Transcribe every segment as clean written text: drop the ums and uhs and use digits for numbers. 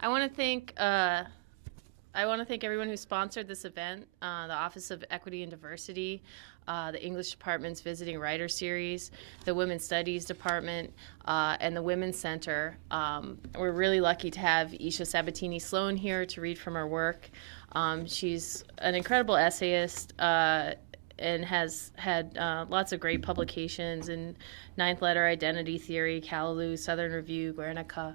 I want to thank everyone who sponsored this event, the Office of Equity and Diversity, the English Department's Visiting Writer Series, the Women's Studies Department, and the Women's Center. We're really lucky to have Aisha Sabatini Sloan here to read from her work. She's an incredible essayist and has had lots of great publications in Ninth Letter, Identity Theory, Callaloo, Southern Review, Guernica.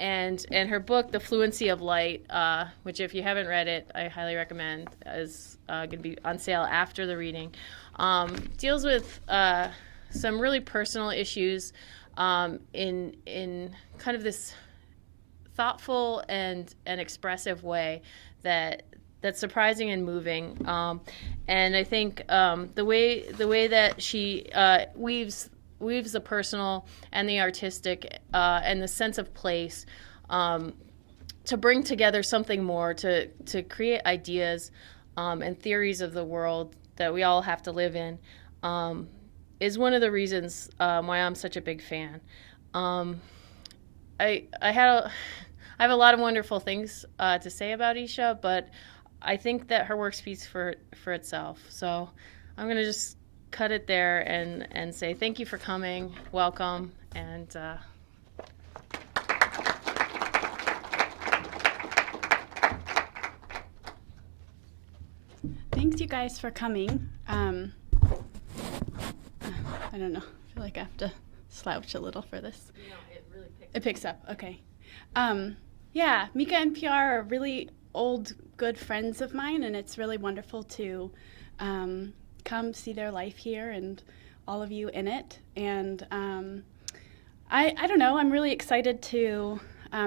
And her book, The Fluency of Light, which if you haven't read it, I highly recommend, is going to be on sale after the reading, deals with some really personal issues in kind of this thoughtful and expressive way that's surprising and moving. And I think the way that she weaves the personal and the artistic and the sense of place to bring together something more, to create ideas and theories of the world that we all have to live in, is one of the reasons why I'm such a big fan. I have a lot of wonderful things to say about Aisha, but I think that her work speaks for itself. So I'm going to just cut it there and say thank you for coming, welcome, and thanks you guys for coming. I don't know, I feel like I have to slouch a little for this. you know, it really It picks up, okay. Yeah, Mika and PR are really old, good friends of mine, and it's really wonderful to come see their life here and all of you in it. And I don't know, I'm really excited to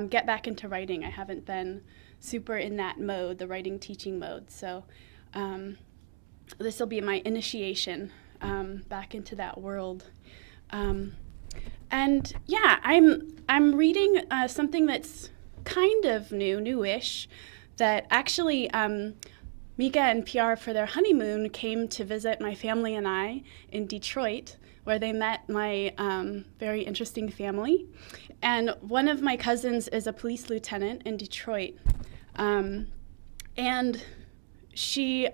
get back into writing. I haven't been super in that mode, the writing teaching mode. So this will be my initiation back into that world. And yeah, I'm reading something that's kind of newish, that actually Mika and PR for their honeymoon came to visit my family and I in Detroit, where they met my very interesting family. And one of my cousins is a police lieutenant in Detroit. And she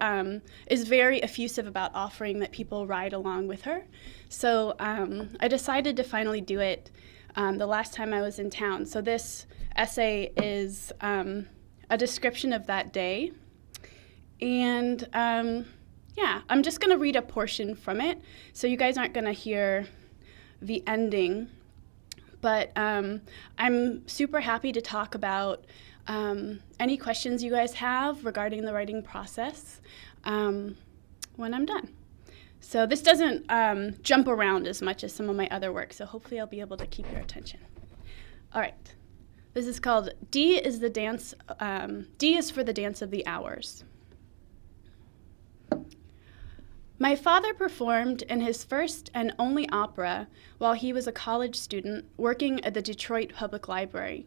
is very effusive about offering that people ride along with her. So I decided to finally do it the last time I was in town. So this essay is a description of that day. And yeah, I'm just going to read a portion from it. So you guys aren't going to hear the ending. But I'm super happy to talk about any questions you guys have regarding the writing process when I'm done. So this doesn't jump around as much as some of my other work, so hopefully I'll be able to keep your attention. All right. This is called D is the dance. D is for the Dance of the Hours. My father performed in his first and only opera while he was a college student working at the Detroit Public Library.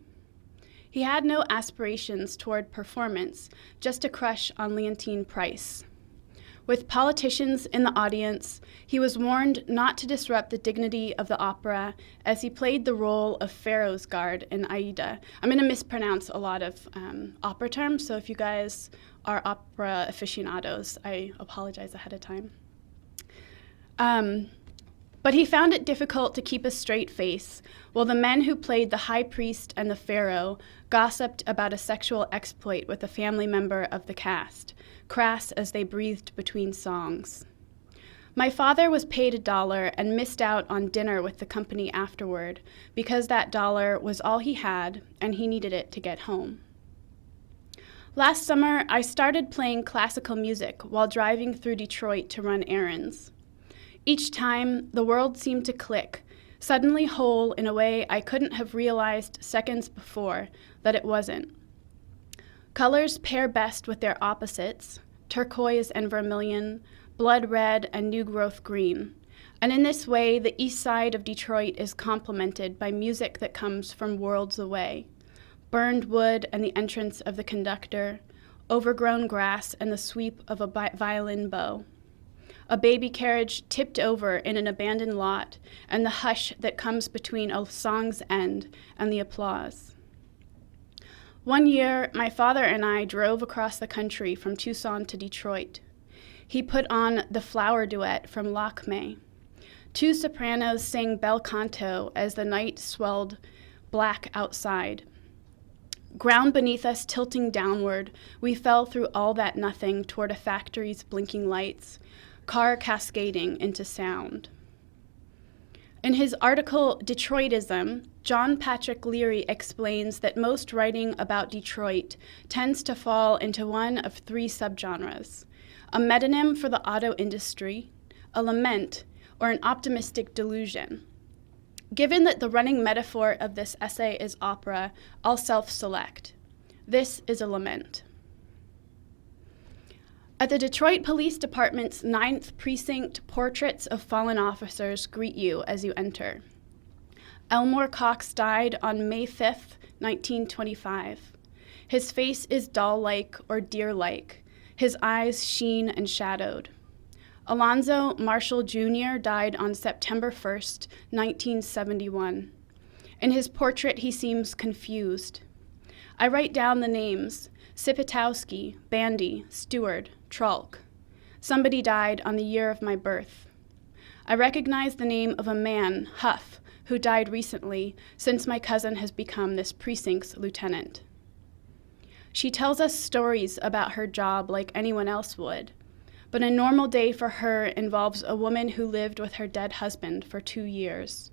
He had no aspirations toward performance, just a crush on Leontine Price. With politicians in the audience, he was warned not to disrupt the dignity of the opera as he played the role of Pharaoh's guard in Aida. I'm going to mispronounce a lot of opera terms, so if you guys are opera aficionados, I apologize ahead of time. But he found it difficult to keep a straight face, while the men who played the high priest and the pharaoh gossiped about a sexual exploit with a family member of the cast, crass as they breathed between songs. My father was paid $1 and missed out on dinner with the company afterward because that $1 was all he had and he needed it to get home. Last summer, I started playing classical music while driving through Detroit to run errands. Each time, the world seemed to click, suddenly whole in a way I couldn't have realized seconds before that it wasn't. Colors pair best with their opposites, turquoise and vermilion, blood red and new growth green. And in this way, the east side of Detroit is complemented by music that comes from worlds away. Burned wood and the entrance of the conductor, overgrown grass and the sweep of a violin bow. A baby carriage tipped over in an abandoned lot, and the hush that comes between a song's end and the applause. One year, my father and I drove across the country from Tucson to Detroit. He put on the Flower Duet from Loch May. Two sopranos sang bel canto as the night swelled black outside. Ground beneath us tilting downward, we fell through all that nothing toward a factory's blinking lights, car cascading into sound. In his article, Detroitism, John Patrick Leary explains that most writing about Detroit tends to fall into one of three subgenres: a metonym for the auto industry, a lament, or an optimistic delusion. Given that the running metaphor of this essay is opera, I'll self-select. This is a lament. At the Detroit Police Department's 9th Precinct, portraits of fallen officers greet you as you enter. Elmore Cox died on May 5th, 1925. His face is doll-like or deer-like, his eyes sheen and shadowed. Alonzo Marshall Jr. died on September 1st, 1971. In his portrait, he seems confused. I write down the names: Sipatowski, Bandy, Stewart, Trulk. Somebody died on the year of my birth. I recognize the name of a man, Huff, who died recently, since my cousin has become this precinct's lieutenant. She tells us stories about her job like anyone else would, but a normal day for her involves a woman who lived with her dead husband for 2 years.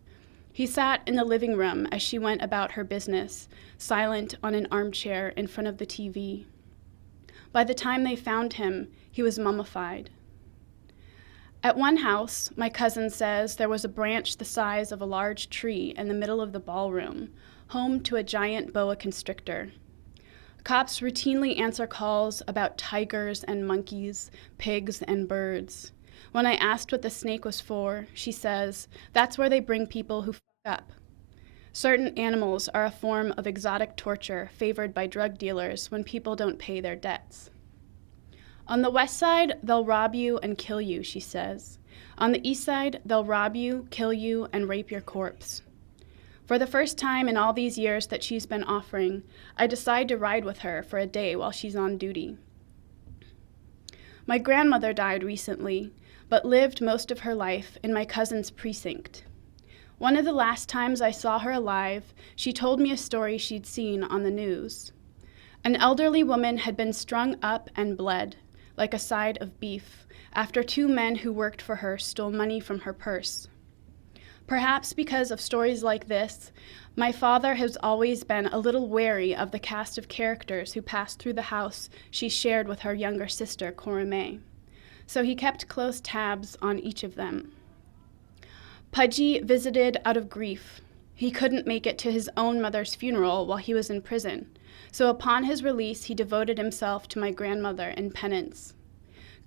He sat in the living room as she went about her business, silent on an armchair in front of the TV. By the time they found him, he was mummified. At one house, my cousin says there was a branch the size of a large tree in the middle of the ballroom, home to a giant boa constrictor. Cops routinely answer calls about tigers and monkeys, pigs and birds. When I asked what the snake was for, she says, that's where they bring people who fuck up. Certain animals are a form of exotic torture favored by drug dealers when people don't pay their debts. On the west side, they'll rob you and kill you, she says. On the east side, they'll rob you, kill you, and rape your corpse. For the first time in all these years that she's been offering, I decide to ride with her for a day while she's on duty. My grandmother died recently, but lived most of her life in my cousin's precinct. One of the last times I saw her alive, she told me a story she'd seen on the news. An elderly woman had been strung up and bled, like a side of beef, after 2 men who worked for her stole money from her purse. Perhaps because of stories like this, my father has always been a little wary of the cast of characters who passed through the house she shared with her younger sister, Cora May. So he kept close tabs on each of them. Pudgy visited out of grief. He couldn't make it to his own mother's funeral while he was in prison, so upon his release, he devoted himself to my grandmother in penance.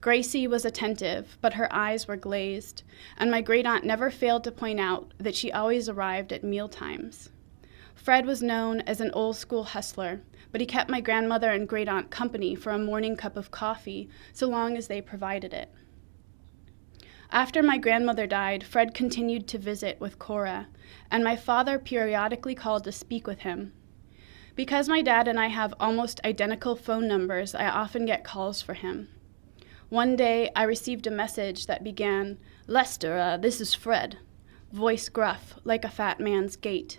Gracie was attentive, but her eyes were glazed, and my great-aunt never failed to point out that she always arrived at mealtimes. Fred was known as an old-school hustler, but he kept my grandmother and great-aunt company for a morning cup of coffee, so long as they provided it. After my grandmother died, Fred continued to visit with Cora, and my father periodically called to speak with him. Because my dad and I have almost identical phone numbers, I often get calls for him. One day, I received a message that began, "Lester, this is Fred," voice gruff, like a fat man's gait.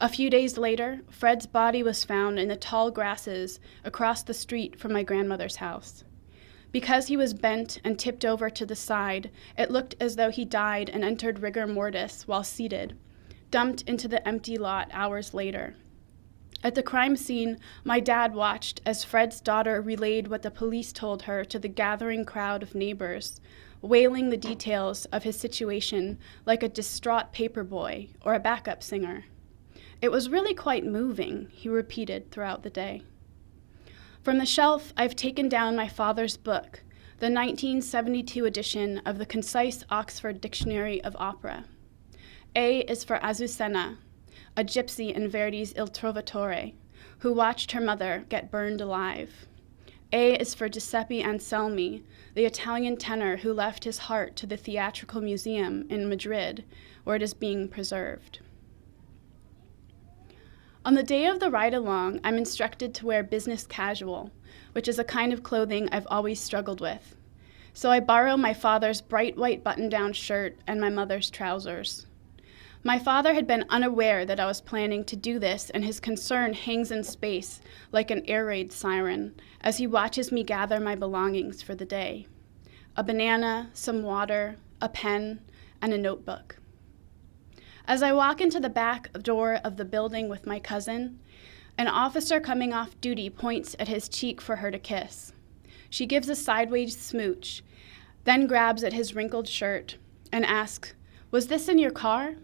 A few days later, Fred's body was found in the tall grasses across the street from my grandmother's house. Because he was bent and tipped over to the side, it looked as though he died and entered rigor mortis while seated, dumped into the empty lot hours later. At the crime scene, my dad watched as Fred's daughter relayed what the police told her to the gathering crowd of neighbors, wailing the details of his situation like a distraught paperboy or a backup singer. It was really quite moving, he repeated throughout the day. From the shelf, I've taken down my father's book, the 1972 edition of the Concise Oxford Dictionary of Opera. A is for Azucena, a gypsy in Verdi's Il Trovatore, who watched her mother get burned alive. A is for Giuseppe Anselmi, the Italian tenor who left his heart to the Theatrical Museum in Madrid, where it is being preserved. On the day of the ride-along, I'm instructed to wear business casual, which is a kind of clothing I've always struggled with. So I borrow my father's bright white button-down shirt and my mother's trousers. My father had been unaware that I was planning to do this, and his concern hangs in space like an air raid siren as he watches me gather my belongings for the day. A banana, some water, a pen, and a notebook. As I walk into the back door of the building with my cousin, an officer coming off duty points at his cheek for her to kiss. She gives a sideways smooch, then grabs at his wrinkled shirt and asks, "Was this in your car?"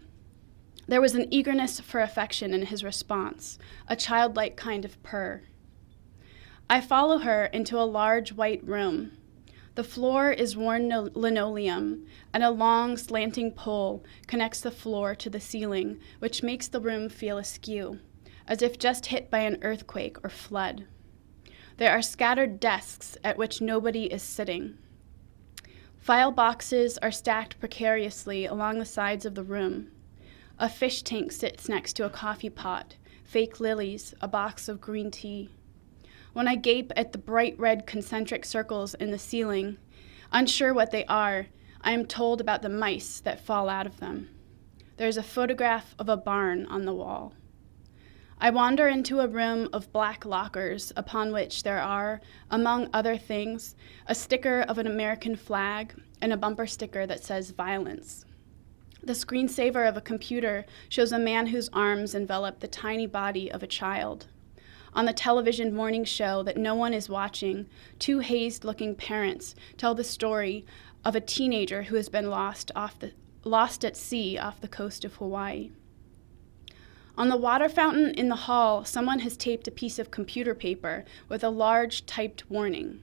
There was an eagerness for affection in his response, a childlike kind of purr. I follow her into a large white room. The floor is worn linoleum, and a long, slanting pole connects the floor to the ceiling, which makes the room feel askew, as if just hit by an earthquake or flood. There are scattered desks at which nobody is sitting. File boxes are stacked precariously along the sides of the room. A fish tank sits next to a coffee pot, fake lilies, a box of green tea. When I gape at the bright red concentric circles in the ceiling, unsure what they are, I am told about the mice that fall out of them. There's a photograph of a barn on the wall. I wander into a room of black lockers upon which there are, among other things, a sticker of an American flag and a bumper sticker that says violence. The screensaver of a computer shows a man whose arms envelop the tiny body of a child. On the television morning show that no one is watching, two hazed-looking parents tell the story of a teenager who has been lost at sea off the coast of Hawaii. On the water fountain in the hall, someone has taped a piece of computer paper with a large typed warning,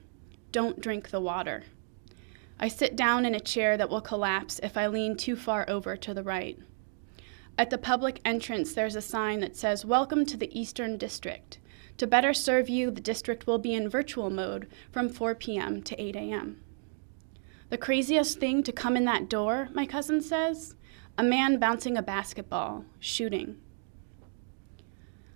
"Don't drink the water." I sit down in a chair that will collapse if I lean too far over to the right. At the public entrance, there's a sign that says, "Welcome to the Eastern District. To better serve you, the district will be in virtual mode from 4 p.m. to 8 a.m. The craziest thing to come in that door, my cousin says, a man bouncing a basketball, shooting.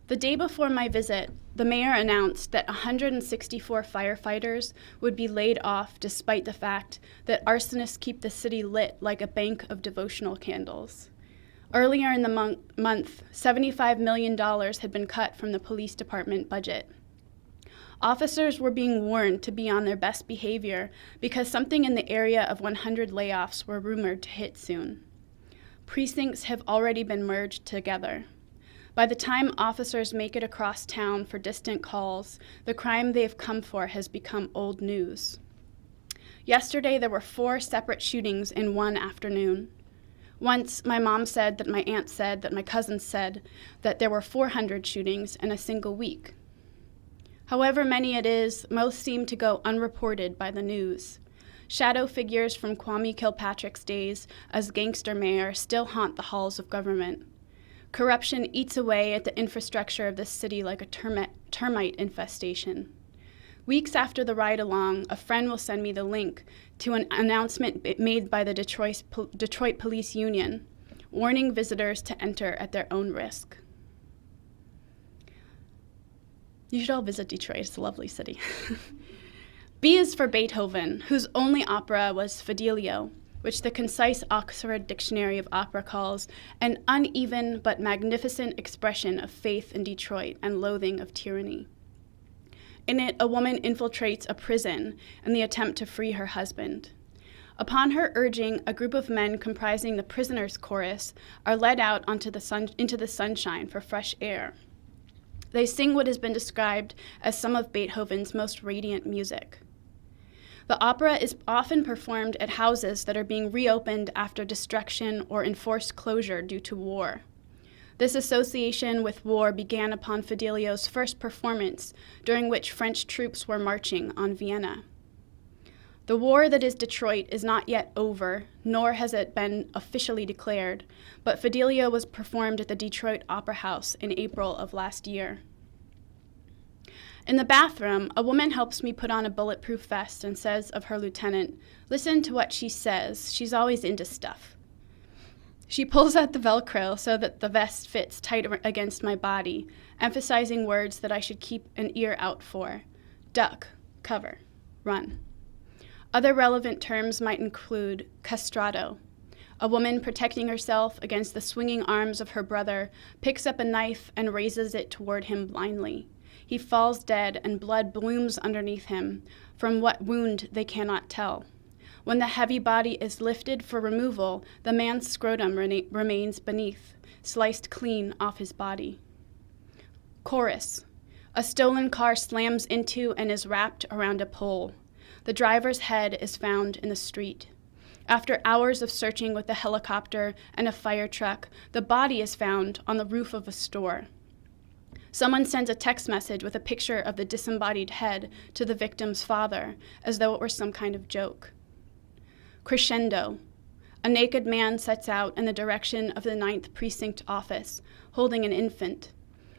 The day before my visit, the mayor announced that 164 firefighters would be laid off despite the fact that arsonists keep the city lit like a bank of devotional candles. Earlier in the month, $75 million had been cut from the police department budget. Officers were being warned to be on their best behavior because something in the area of 100 layoffs were rumored to hit soon. Precincts have already been merged together. By the time officers make it across town for distant calls, the crime they've come for has become old news. Yesterday, there were 4 separate shootings in one afternoon. Once, my mom said that my aunt said that my cousin said that there were 400 shootings in a single week. However many it is, most seem to go unreported by the news. Shadow figures from Kwame Kilpatrick's days as gangster mayor still haunt the halls of government. Corruption eats away at the infrastructure of this city like a termite infestation. Weeks after the ride-along, a friend will send me the link to an announcement made by the Detroit Police Union, warning visitors to enter at their own risk. You should all visit Detroit. It's a lovely city. B is for Beethoven, whose only opera was Fidelio, which the concise Oxford Dictionary of Opera calls an uneven but magnificent expression of faith in Detroit and loathing of tyranny. In it, a woman infiltrates a prison in the attempt to free her husband. Upon her urging, a group of men comprising the prisoners' chorus are led out into the sunshine for fresh air. They sing what has been described as some of Beethoven's most radiant music. The opera is often performed at houses that are being reopened after destruction or enforced closure due to war. This association with war began upon Fidelio's first performance, during which French troops were marching on Vienna. The war that is Detroit is not yet over, nor has it been officially declared, but Fidelio was performed at the Detroit Opera House in April of last year. In the bathroom, a woman helps me put on a bulletproof vest and says of her lieutenant, "Listen to what she says. She's always into stuff." She pulls at the Velcro so that the vest fits tight against my body, emphasizing words that I should keep an ear out for. Duck, cover, run. Other relevant terms might include castrato. A woman protecting herself against the swinging arms of her brother picks up a knife and raises it toward him blindly. He falls dead and blood blooms underneath him, from what wound they cannot tell. When the heavy body is lifted for removal, the man's scrotum remains beneath, sliced clean off his body. Chorus. A stolen car slams into and is wrapped around a pole. The driver's head is found in the street. After hours of searching with a helicopter and a fire truck, the body is found on the roof of a store. Someone sends a text message with a picture of the disembodied head to the victim's father, as though it were some kind of joke. Crescendo. A naked man sets out in the direction of the 9th Precinct office, holding an infant.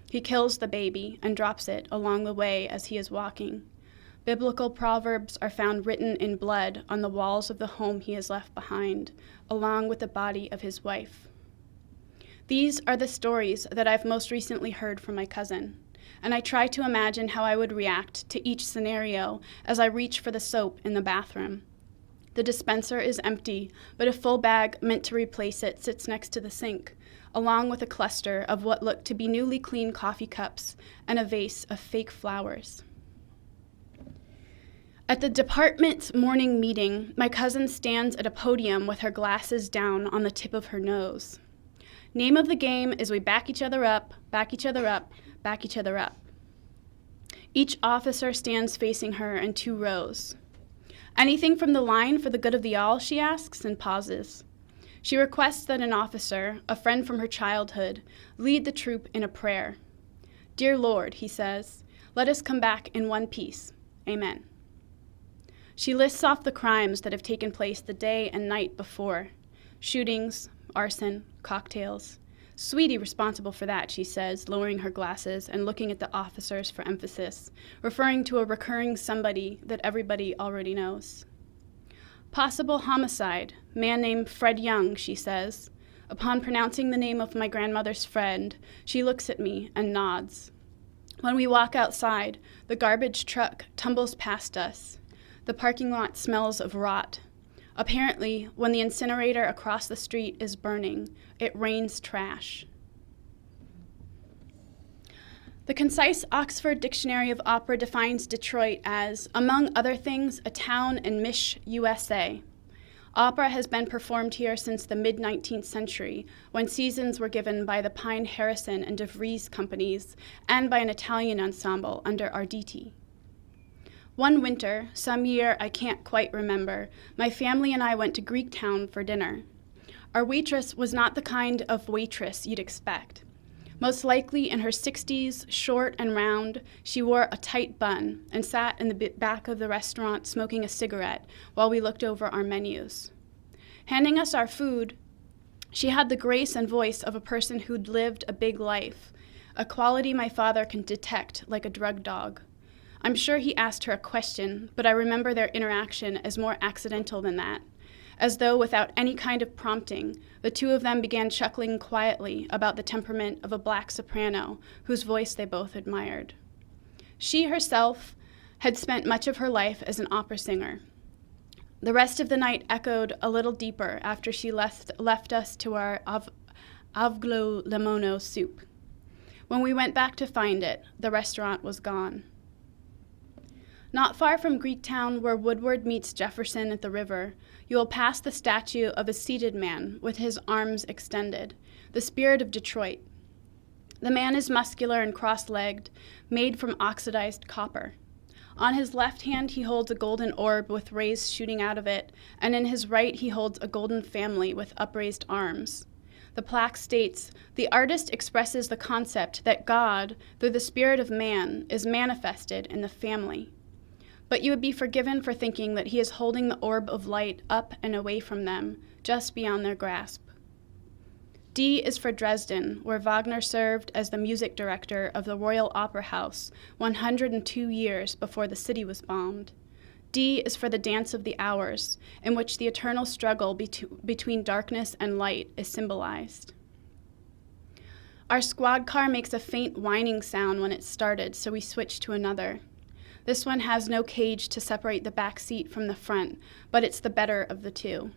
He kills the baby and drops it along the way as he is walking. Biblical proverbs are found written in blood on the walls of the home he has left behind, along with the body of his wife. These are the stories that I've most recently heard from my cousin, and I try to imagine how I would react to each scenario as I reach for the soap in the bathroom. The dispenser is empty, but a full bag meant to replace it sits next to the sink, along with a cluster of what look to be newly clean coffee cups and a vase of fake flowers. At the department's morning meeting, my cousin stands at a podium with her glasses down on the tip of her nose. Name of the game is we back each other up, back each other up, back each other up. Each officer stands facing her in 2 rows. Anything from the line for the good of the all, she asks and pauses. She requests that an officer, a friend from her childhood, lead the troop in a prayer. Dear Lord, he says, let us come back in one piece. Amen. She lists off the crimes that have taken place the day and night before. Shootings, arson, cocktails. Sweetie responsible for that, she says, lowering her glasses and looking at the officers for emphasis, referring to a recurring somebody that everybody already knows. Possible homicide, man named Fred Young, she says. Upon pronouncing the name of my grandmother's friend, she looks at me and nods. When we walk outside, the garbage truck tumbles past us. The parking lot smells of rot. Apparently, when the incinerator across the street is burning, it rains trash. The concise Oxford Dictionary of Opera defines Detroit as, among other things, a town in Mich, USA. Opera has been performed here since the mid-19th century, when seasons were given by the Pine Harrison and De Vries companies and by an Italian ensemble under Arditi. One winter, some year I can't quite remember, my family and I went to Greektown for dinner. Our waitress was not the kind of waitress you'd expect. Most likely in her 60s, short and round, she wore a tight bun and sat in the back of the restaurant smoking a cigarette while we looked over our menus. Handing us our food, she had the grace and voice of a person who'd lived a big life, a quality my father can detect like a drug dog. I'm sure he asked her a question, but I remember their interaction as more accidental than that. As though without any kind of prompting, the two of them began chuckling quietly about the temperament of a black soprano whose voice they both admired. She herself had spent much of her life as an opera singer. The rest of the night echoed a little deeper after she left us to our avglo lemono soup. When we went back to find it, the restaurant was gone. Not far from Greektown, where Woodward meets Jefferson at the river, you will pass the statue of a seated man with his arms extended, the spirit of Detroit. The man is muscular and cross-legged, made from oxidized copper. On his left hand, he holds a golden orb with rays shooting out of it, and in his right, he holds a golden family with upraised arms. The plaque states, "The artist expresses the concept that God, through the spirit of man, is manifested in the family." But you would be forgiven for thinking that he is holding the orb of light up and away from them, just beyond their grasp. D is for Dresden, where Wagner served as the music director of the Royal Opera House 102 years before the city was bombed. D is for the dance of the hours, in which the eternal struggle between darkness and light is symbolized. Our squad car makes a faint whining sound when it's started, so we switch to another. This one has no cage to separate the back seat from the front, but it's the better of the two.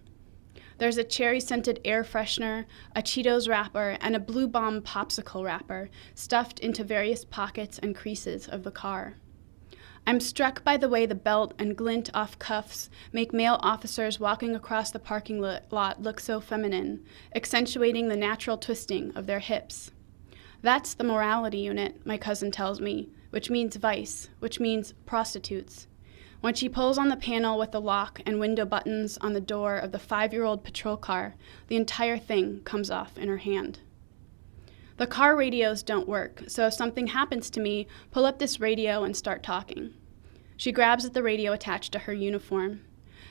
There's a cherry-scented air freshener, a Cheetos wrapper, and a Blue Bomb popsicle wrapper stuffed into various pockets and creases of the car. I'm struck by the way the belt and glint off cuffs make male officers walking across the parking lot look so feminine, accentuating the natural twisting of their hips. That's the morality unit, my cousin tells me, which means vice, which means prostitutes. When she pulls on the panel with the lock and window buttons on the door of the 5-year-old patrol car, the entire thing comes off in her hand. The car radios don't work, so if something happens to me, pull up this radio and start talking. She grabs at the radio attached to her uniform.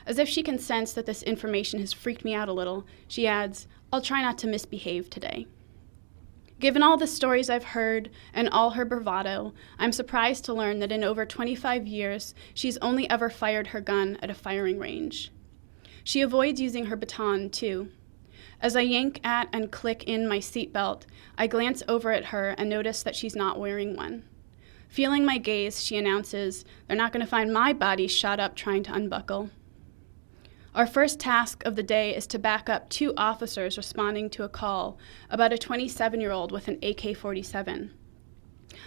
As if she can sense that this information has freaked me out a little, she adds, "I'll try not to misbehave today." Given all the stories I've heard and all her bravado, I'm surprised to learn that in over 25 years, she's only ever fired her gun at a firing range. She avoids using her baton, too. As I yank at and click in my seatbelt, I glance over at her and notice that she's not wearing one. Feeling my gaze, she announces, "They're not going to find my body shot up trying to unbuckle." Our first task of the day is to back up 2 officers responding to a call about a 27-year-old with an AK-47.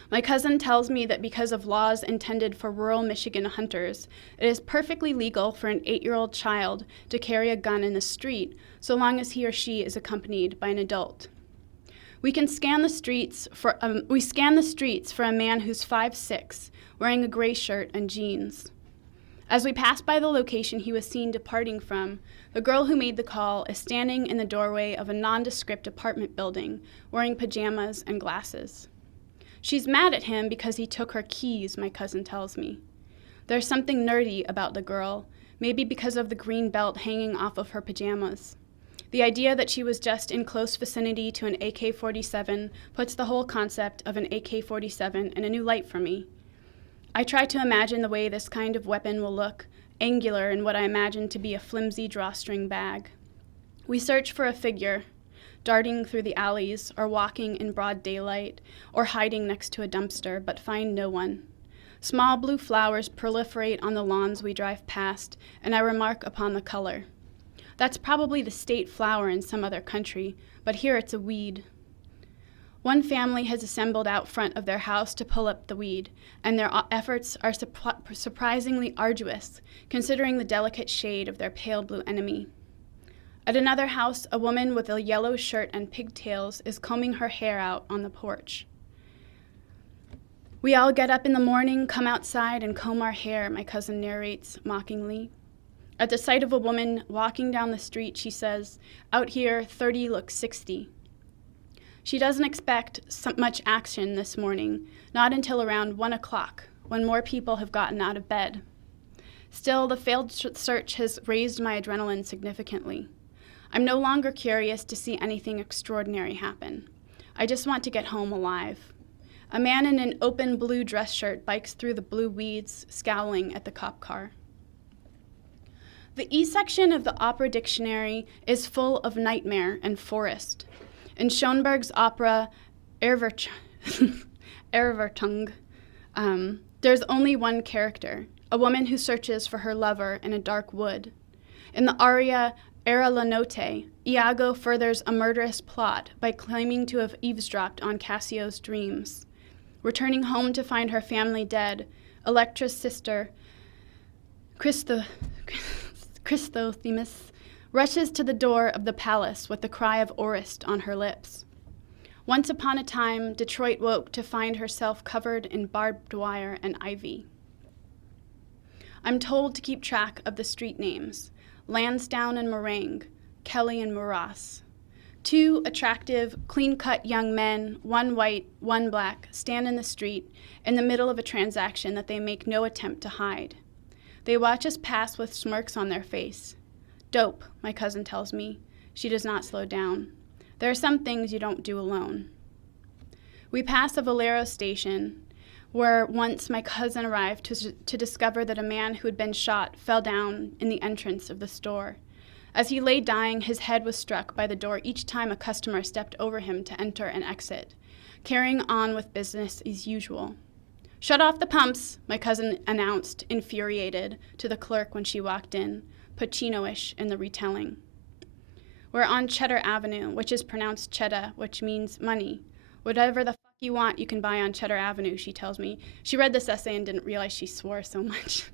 My cousin tells me that because of laws intended for rural Michigan hunters, it is perfectly legal for an 8-year-old child to carry a gun in the street so long as he or she is accompanied by an adult. We scan the streets for a man who's 5'6", wearing a gray shirt and jeans. As we pass by the location he was seen departing from, the girl who made the call is standing in the doorway of a nondescript apartment building, wearing pajamas and glasses. She's mad at him because he took her keys, my cousin tells me. There's something nerdy about the girl, maybe because of the green belt hanging off of her pajamas. The idea that she was just in close vicinity to an AK-47 puts the whole concept of an AK-47 in a new light for me. I try to imagine the way this kind of weapon will look, angular in what I imagine to be a flimsy drawstring bag. We search for a figure, darting through the alleys, or walking in broad daylight, or hiding next to a dumpster, but find no one. Small blue flowers proliferate on the lawns we drive past, and I remark upon the color. That's probably the state flower in some other country, but here it's a weed. One family has assembled out front of their house to pull up the weed, and their efforts are surprisingly arduous, considering the delicate shade of their pale blue enemy. At another house, a woman with a yellow shirt and pigtails is combing her hair out on the porch. "We all get up in the morning, come outside, and comb our hair," my cousin narrates mockingly. At the sight of a woman walking down the street, she says, "Out here, 30 looks 60. She doesn't expect much action this morning, not until around 1 o'clock, when more people have gotten out of bed. Still, the failed search has raised my adrenaline significantly. I'm no longer curious to see anything extraordinary happen. I just want to get home alive. A man in an open blue dress shirt bikes through the blue weeds, scowling at the cop car. The E section of the opera dictionary is full of nightmare and forest. In Schoenberg's opera Erwartung, there's only one character, a woman who searches for her lover in a dark wood. In the aria Era la Notte, Iago furthers a murderous plot by claiming to have eavesdropped on Cassio's dreams. Returning home to find her family dead, Electra's sister, Christothemis, rushes to the door of the palace with the cry of Orist on her lips. Once upon a time, Detroit woke to find herself covered in barbed wire and ivy. I'm told to keep track of the street names, Lansdowne and Meringue, Kelly and Morass. 2 attractive, clean-cut young men, one white, one black, stand in the street in the middle of a transaction that they make no attempt to hide. They watch us pass with smirks on their face. "Dope," my cousin tells me. She does not slow down. There are some things you don't do alone. We pass a Valero station. where once my cousin arrived to discover that a man who had been shot fell down in the entrance of the store. As he lay dying, his head was struck by the door each time a customer stepped over him to enter and exit, carrying on with business as usual. "Shut off the pumps," my cousin announced, infuriated, to the clerk when she walked in, Pacino-ish in the retelling. We're on Cheddar Avenue, which is pronounced Cheddar, which means money. Whatever the fuck you want, you can buy on Cheddar Avenue, she tells me. She read this essay and didn't realize she swore so much.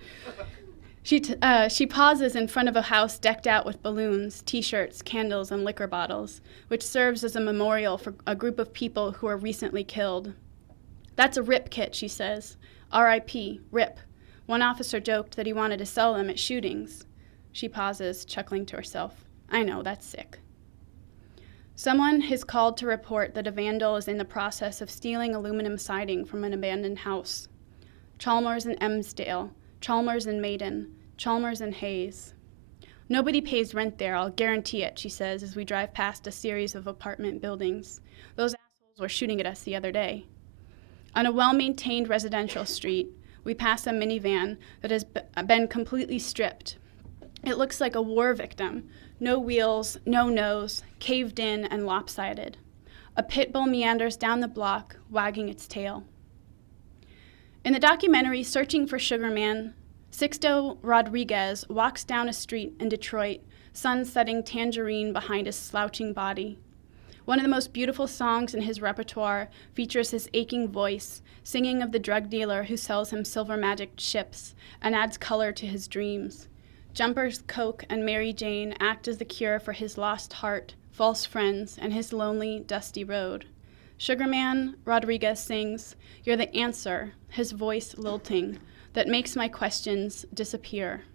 She pauses in front of a house decked out with balloons, T-shirts, candles, and liquor bottles, which serves as a memorial for a group of people who were recently killed. "That's a RIP kit," she says. R.I.P., RIP. One officer joked that he wanted to sell them at shootings. She pauses, chuckling to herself. I know, that's sick. Someone has called to report that a vandal is in the process of stealing aluminum siding from an abandoned house. Chalmers and Emsdale, Chalmers and Maiden, Chalmers and Hayes. "Nobody pays rent there, I'll guarantee it," she says as we drive past a series of apartment buildings. "Those assholes were shooting at us the other day." On a well-maintained residential street, we pass a minivan that has been completely stripped. It looks like a war victim. No wheels, no nose, caved in and lopsided. A pit bull meanders down the block, wagging its tail. In the documentary Searching for Sugar Man, Sixto Rodriguez walks down a street in Detroit, sun setting tangerine behind his slouching body. One of the most beautiful songs in his repertoire features his aching voice, singing of the drug dealer who sells him silver magic chips and adds color to his dreams. Jumpers, Coke, and Mary Jane act as the cure for his lost heart, false friends, and his lonely, dusty road. Sugarman, Rodriguez sings, "You're the answer," his voice lilting, "that makes my questions disappear."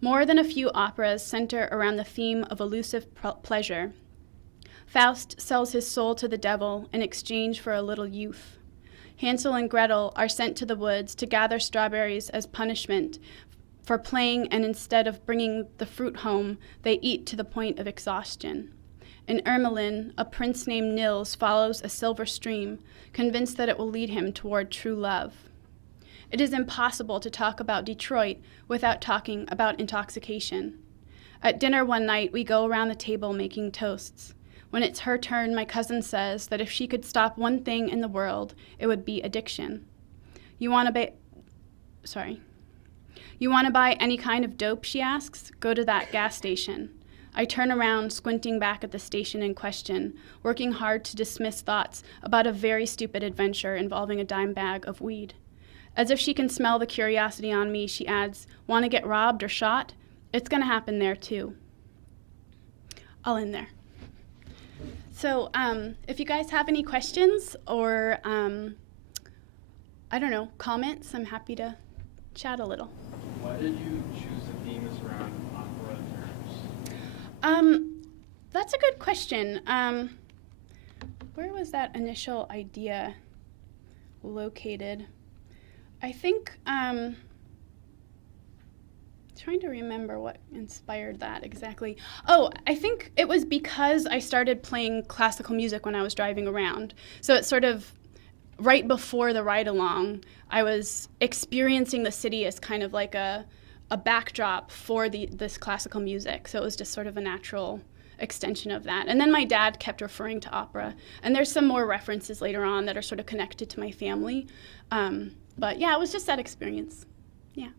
More than a few operas center around the theme of elusive pleasure. Faust sells his soul to the devil in exchange for a little youth. Hansel and Gretel are sent to the woods to gather strawberries as punishment for playing, and instead of bringing the fruit home, they eat to the point of exhaustion. In Ermelyn, a prince named Nils follows a silver stream, convinced that it will lead him toward true love. It is impossible to talk about Detroit without talking about intoxication. At dinner one night, we go around the table making toasts. When it's her turn, my cousin says that if she could stop one thing in the world, it would be addiction. You want to buy any kind of dope, she asks? Go to that gas station. I turn around, squinting back at the station in question, working hard to dismiss thoughts about a very stupid adventure involving a dime bag of weed. As if she can smell the curiosity on me, she adds, "Want to get robbed or shot? It's going to happen there, too." I'll end there. So if you guys have any questions or, comments, I'm happy to chat a little. Why did you choose the themes around opera terms? That's a good question. Where was that initial idea located? I think, trying to remember what inspired that exactly. Oh, I think it was because I started playing classical music when I was driving around. So it's sort of right before the ride-along, I was experiencing the city as kind of like a backdrop for this classical music. So it was just sort of a natural extension of that. And then my dad kept referring to opera. And there's some more references later on that are sort of connected to my family. But yeah, it was just that experience. Yeah.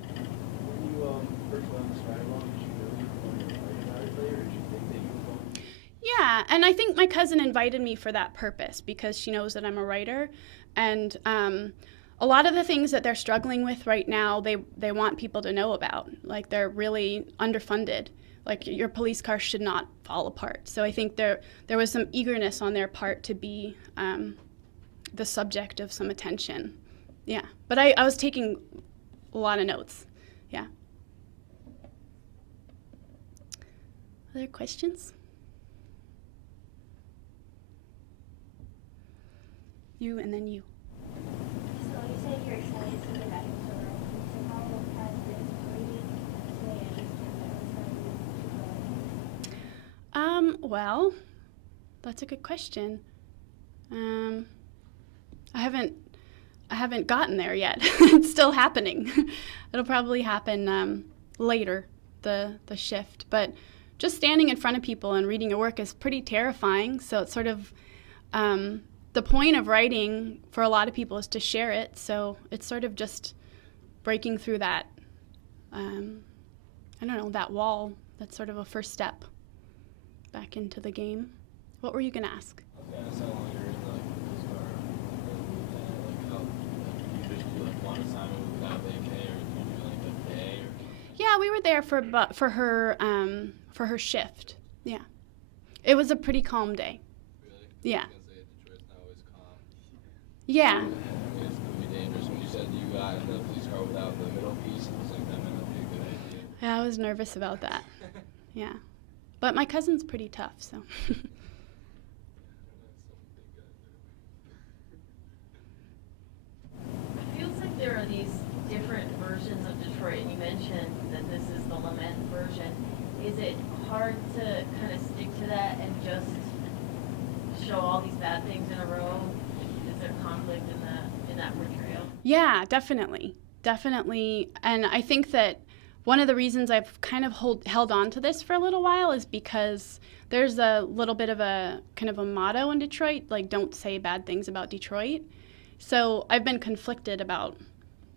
When you first went on this ride-along, did you really want to write about it later, or did you think that you were going to? Yeah, and I think my cousin invited me for that purpose because she knows that I'm a writer. And a lot of the things that they're struggling with right now, they want people to know about. Like, they're really underfunded. Like, your police car should not fall apart. So I think there was some eagerness on their part to be the subject of some attention. Yeah, but I was taking a lot of notes. Yeah. Other questions? You and then you. So you said you're excited to get back into writing. So how has this related to Well, that's a good question. I haven't haven't gotten there yet. It's still happening. It'll probably happen later, the shift. But just standing in front of people and reading your work is pretty terrifying. So it's sort of the point of writing for a lot of people is to share it. So it's sort of just breaking through that, that wall. That's sort of a first step back into the game. What were you going to ask? I was gonna say, how long you're in the Coast Guard, you just do like one assignment without vacay, or do you do like a day or something? Yeah, we were there for her shift. Yeah, it was a pretty calm day. Really? Yeah. I was gonna say Detroit's not always calm. Yeah. I mean, it's gonna be dangerous. When you said you got in the police car without the middle piece, I was like, that might not be a good idea. Yeah, I was nervous about that. Yeah, but my cousin's pretty tough, so. It feels like there are these different versions of Detroit, and you mentioned that this is the lament version. Is it hard to kind of stick to that and just show all these bad things in a row? Is there conflict in that portrayal? Yeah, definitely. And I think that one of the reasons I've kind of held on to this for a little while is because there's a little bit of a kind of a motto in Detroit, like don't say bad things about Detroit. So I've been conflicted about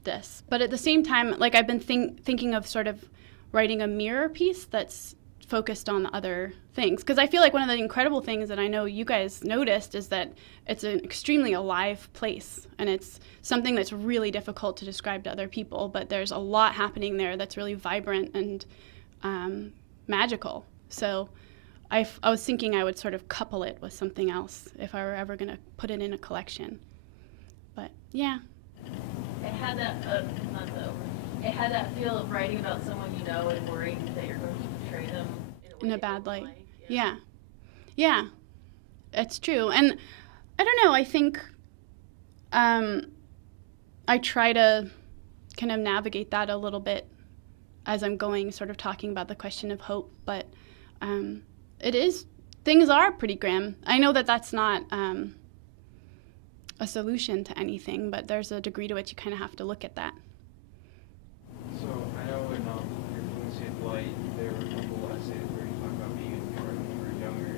this. But at the same time, like I've been thinking of sort of writing a mirror piece that's focused on other things. Because I feel like one of the incredible things that I know you guys noticed is that it's an extremely alive place. And it's something that's really difficult to describe to other people. But there's a lot happening there that's really vibrant and magical. So I was thinking I would sort of couple it with something else if I were ever going to put it in a collection. But yeah. It had that feel of writing about someone you know and worrying that you're going to portray them in a bad you don't light. like. Yeah, it's true. And I don't know, I think I try to kind of navigate that a little bit as I'm going, sort of talking about the question of hope. But things are pretty grim. I know that that's not a solution to anything, but there's a degree to which you kind of have to look at that. So I know in your Fluency of Light, there were a couple essays where you talk about being in Detroit when you were younger.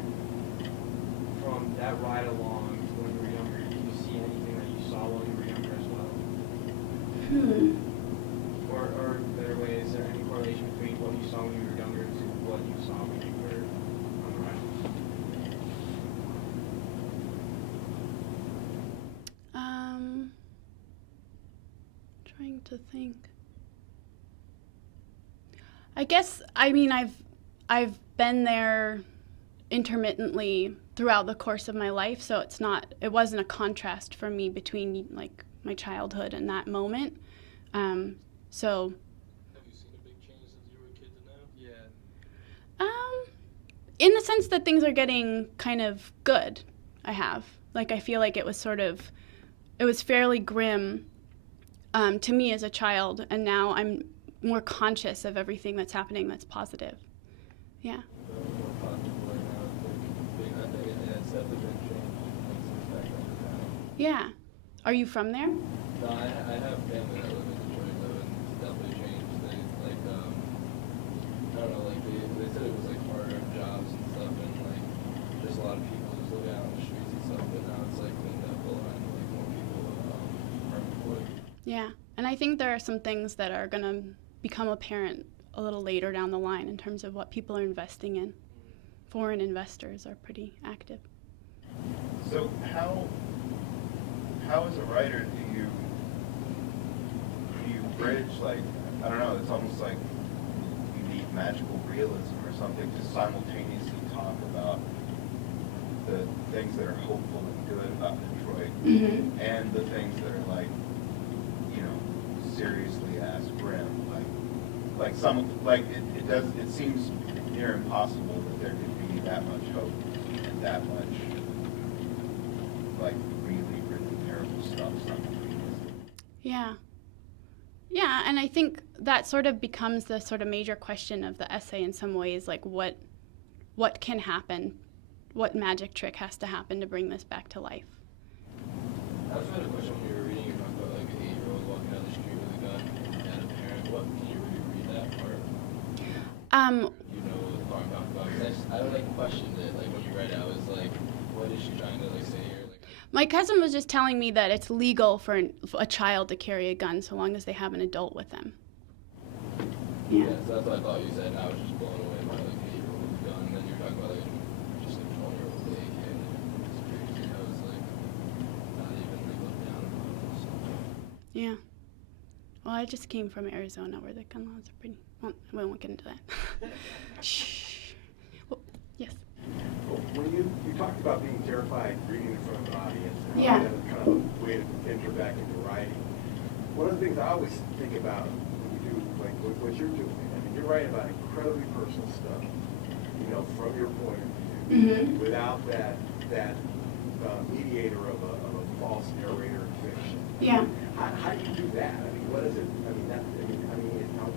From that ride along when you were younger, did you see anything that you saw while you were younger as well? Or better way, is there any correlation between what you saw when you were younger to what you saw when you were on the ride? Trying to think. I guess, I mean, I've been there intermittently throughout the course of my life, so it wasn't a contrast for me between like my childhood and that moment. So. Have you seen a big change since you were a kid to now? Yeah. In the sense that things are getting kind of good, I have. Like, I feel like it was fairly grim to me as a child, and now I'm more conscious of everything that's happening that's positive. Yeah. Yeah. Are you from there? No, I have family that live in Detroit, though, and it's definitely changed things. Like, I don't know, like, they said it was, like, harder jobs and stuff, and, like, there's a lot of people just living out on the streets and stuff, but now it's, like, cleaned up a lot, and, like, more people are employed. Yeah. And I think there are some things that are going to become apparent a little later down the line in terms of what people are investing in. Foreign investors are pretty active. So how as a writer do you bridge, like, I don't know, it's almost like you need magical realism or something to simultaneously talk about the things that are hopeful and good about Detroit and the things that are like, seriously as grim, it seems near impossible that there could be that much hope and that much like really, really terrible stuff simultaneously. Yeah, and I think that sort of becomes the sort of major question of the essay in some ways, like what can happen, what magic trick has to happen to bring this back to life. I was had a question when you were reading about, like, You know what I'm talking about? 'Cause I like questioned it. Like when you read it, I was like, what is she trying to like say here? Like, My cousin was just telling me that it's legal for a child to carry a gun so long as they have an adult with them. yeah, so that's what I thought you said. And I was just blown away by like the 8-year-old gun. And then you're talking about like just like 20-year-old with AK. And it's crazy. I was like, not even like looked down upon it. So. Yeah. Well, I just came from Arizona where the gun laws are pretty. Well, we won't get into that. Shh. Well, yes. Well, when you talked about being terrified reading in front of an audience, and Yeah. that was kind of a way to enter back into writing. One of the things I always think about when you do like what you're doing, I mean, you're writing about incredibly personal stuff, you know, from your point of view, without that mediator of a false narrator of fiction. Yeah. How do you do that? I mean, what is it? I mean,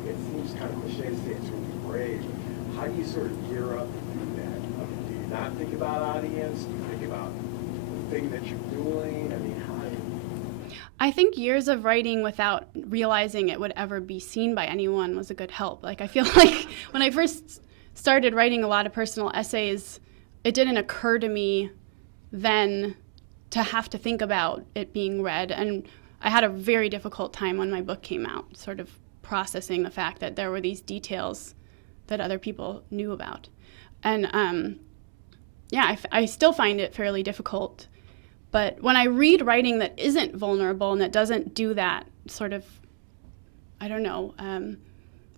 it seems kind of cliche to say it's really brave. How do you sort of gear up to do that? I mean, do you not think about audience? Do you think about the thing that you're doing? I mean, how do you... I think years of writing without realizing it would ever be seen by anyone was a good help. Like, I feel like when I first started writing a lot of personal essays, it didn't occur to me then to have to think about it being read. And I had a very difficult time when my book came out, sort of processing the fact that there were these details that other people knew about. And I still find it fairly difficult. But when I read writing that isn't vulnerable and that doesn't do that sort of,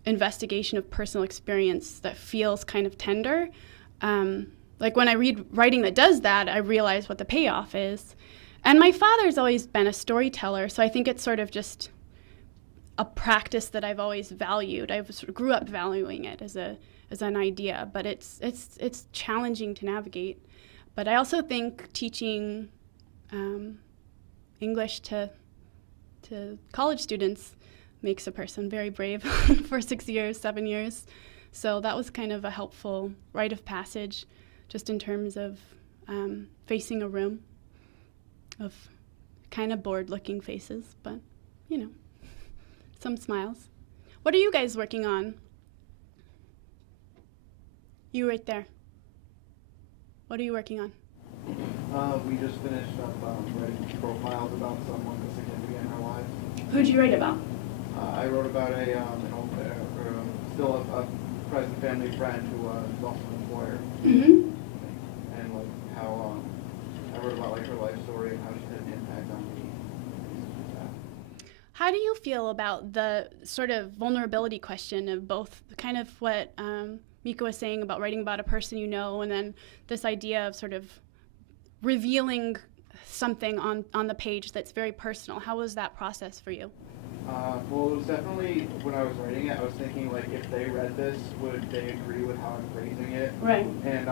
investigation of personal experience that feels kind of tender, like when I read writing that does that, I realize what the payoff is. And my father's always been a storyteller, so I think it's sort of just a practice that I've always valued. I sort of grew up valuing it as an idea, but it's challenging to navigate. But I also think teaching English to college students makes a person very brave for 6 years, 7 years. So that was kind of a helpful rite of passage, just in terms of facing a room of kind of bored-looking faces, but, some smiles. What are you guys working on? You right there. What are you working on? We just finished up writing profiles about someone significant in our lives. Who'd you write about? I wrote about still a present family friend who is also an employer. Mm-hmm. And like how I wrote about like her life story and how she had an impact on me. How do you feel about the sort of vulnerability question of both kind of what Mika was saying about writing about a person you know, and then this idea of sort of revealing something on the page that's very personal? How was that process for you? Well, it was definitely, when I was writing it, I was thinking, like, if they read this, would they agree with how I'm phrasing it? Right. And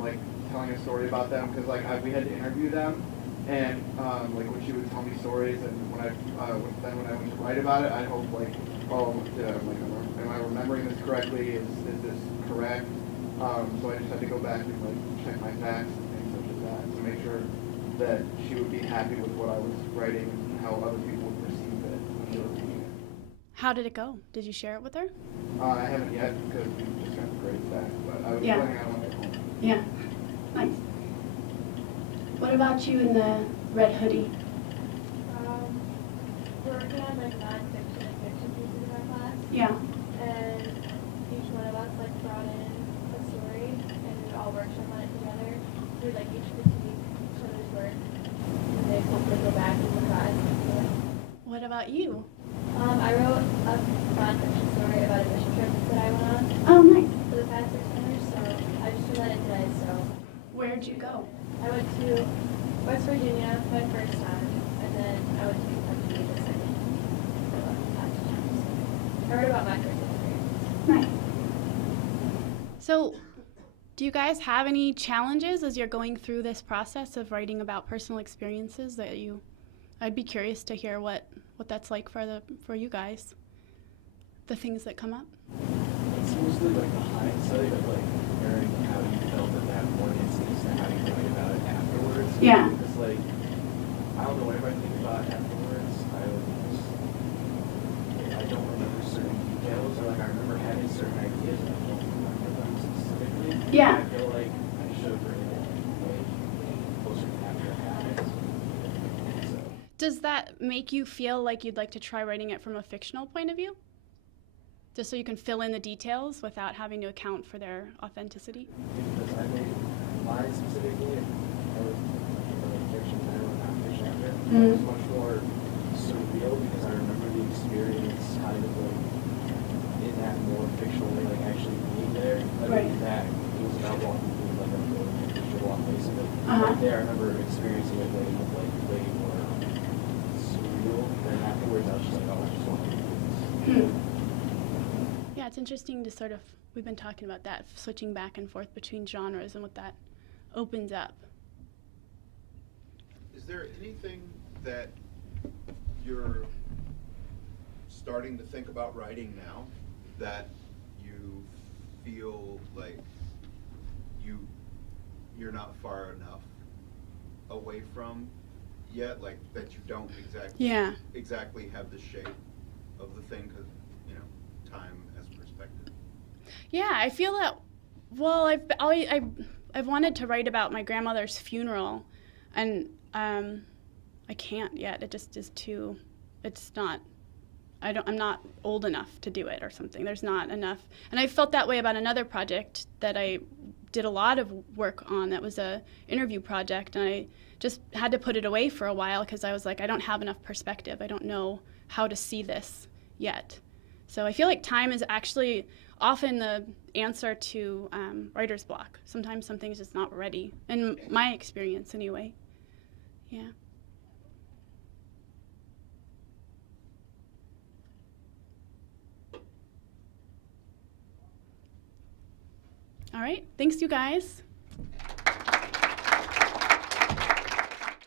like, telling a story about them, because, like, we had to interview them, and, like, when she would tell me stories, and when I went to write about it, I'd hope, like, am I remembering this correctly? Is this correct? So I just had to go back and, like, check my facts and things such as that, to make sure that she would be happy with what I was writing and how other people would perceive it when they were reading it. How did it go? Did you share it with her? I haven't yet because we just got the grades back, but I was planning on it home. Yeah. Nice. What about you in the red hoodie? We're working on like non-fiction and fiction pieces in our class. Yeah. And each one of us like brought in a story and we all workshop on it together. We like each critique each other's work and they hopefully go back and revise it. What about you? I wrote a non-fiction story about a mission trip that I went on Oh, nice. for the past 6 summers, so I just turned that in today. So Where'd you go? I went to West Virginia my first time, and then I went to Kentucky the second for the last time. So I wrote about my first experience. Nice. So, do you guys have any challenges as you're going through this process of writing about personal experiences that I'd be curious to hear what that's like for you guys. The things that come up. It's mostly like the hindsight of like comparing how you felt at that one instance and how you write about it afterwards. Yeah. Because like, I don't know, whenever I think about it afterwards, I don't remember certain details, or like I remember having certain ideas and I don't Does that make you feel like you'd like to try writing it from a fictional point of view? Just so you can fill in the details without having to account for their authenticity? Because I made mine specifically, I was like fiction then or not fiction after. It was much more surreal because I remember the experience kind of like in that more fictional way, like actually being there. Like in that it was about walking through like a visual walk basically. Like there I remember experiencing it way more surreal. Then afterwards I was just like, oh, I just want to do this. Yeah, it's interesting to sort of, we've been talking about that, switching back and forth between genres and what that opens up. Is there anything that you're starting to think about writing now that you feel like you're not far enough away from yet, like that you don't exactly have the shape of the thing, because time as perspective? Yeah, I feel that. Well, I've wanted to write about my grandmother's funeral, and I can't yet. It just is too. It's not. I'm not old enough to do it or something. There's not enough. And I felt that way about another project that I did a lot of work on. That was a interview project, and I just had to put it away for a while because I was like, I don't have enough perspective. I don't know how to see this yet. So I feel like time is actually often the answer to writer's block. Sometimes something's just not ready, in my experience anyway. Yeah. All right, thanks you guys.